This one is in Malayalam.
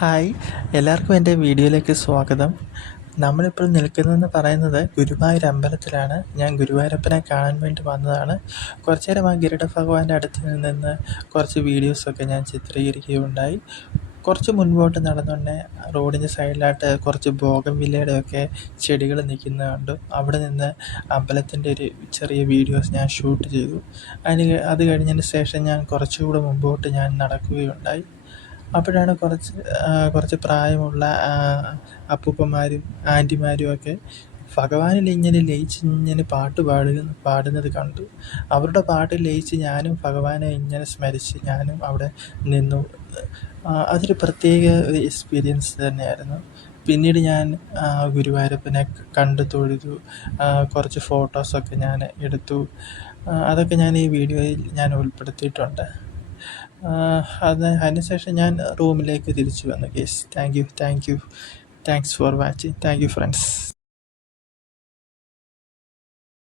ഹായ്, എല്ലാവർക്കും എൻ്റെ വീഡിയോയിലേക്ക് സ്വാഗതം. നമ്മളിപ്പോൾ നിൽക്കുന്നതെന്ന് പറയുന്നത് ഗുരുവായൂർ അമ്പലത്തിലാണ്. ഞാൻ ഗുരുവായൂരപ്പനെ കാണാൻ വേണ്ടി വന്നതാണ്. കുറച്ച് നേരം ആ ഗരുഡ ഭഗവാന്റെ അടുത്ത് നിന്ന് കുറച്ച് വീഡിയോസൊക്കെ ഞാൻ ചിത്രീകരിക്കുകയുണ്ടായി. കുറച്ച് മുൻപോട്ട് നടന്നുടനെ റോഡിൻ്റെ സൈഡിലായിട്ട് കുറച്ച് ബോഗൺവില്ലയുടെയൊക്കെ ചെടികൾ നിൽക്കുന്നത് കണ്ടു. അവിടെ നിന്ന് അമ്പലത്തിൻ്റെ ഒരു ചെറിയ വീഡിയോസ് ഞാൻ ഷൂട്ട് ചെയ്തു. അത് കഴിഞ്ഞതിന് ശേഷം ഞാൻ കുറച്ചുകൂടെ മുമ്പോട്ട് ഞാൻ നടക്കുകയുണ്ടായി. അപ്പോഴാണ് കുറച്ച് പ്രായമുള്ള അപ്പൂപ്പന്മാരും ആൻറ്റിമാരും ഒക്കെ ഭഗവാനിൽ ഇങ്ങനെ ലയിച്ച് ഇങ്ങനെ പാടുന്നത് കണ്ടു. അവരുടെ പാട്ടിൽ ലയിച്ച് ഞാനും ഭഗവാനെ ഇങ്ങനെ സ്മരിച്ച് ഞാനും അവിടെ നിന്നു. അതൊരു പ്രത്യേക ഒരു എക്സ്പീരിയൻസ് തന്നെയായിരുന്നു. പിന്നീട് ഞാൻ ഗുരുവായൂരപ്പനെ കണ്ടു തൊഴുതു. കുറച്ച് ഫോട്ടോസൊക്കെ ഞാൻ എടുത്തു. അതൊക്കെ ഞാൻ ഈ വീഡിയോയിൽ ഞാൻ ഉൾപ്പെടുത്തിയിട്ടുണ്ട്. അതിനുശേഷം ഞാൻ റൂമിലേക്ക് തിരിച്ചു വന്നു. Guys, thank you. Thanks for watching. Thank you friends.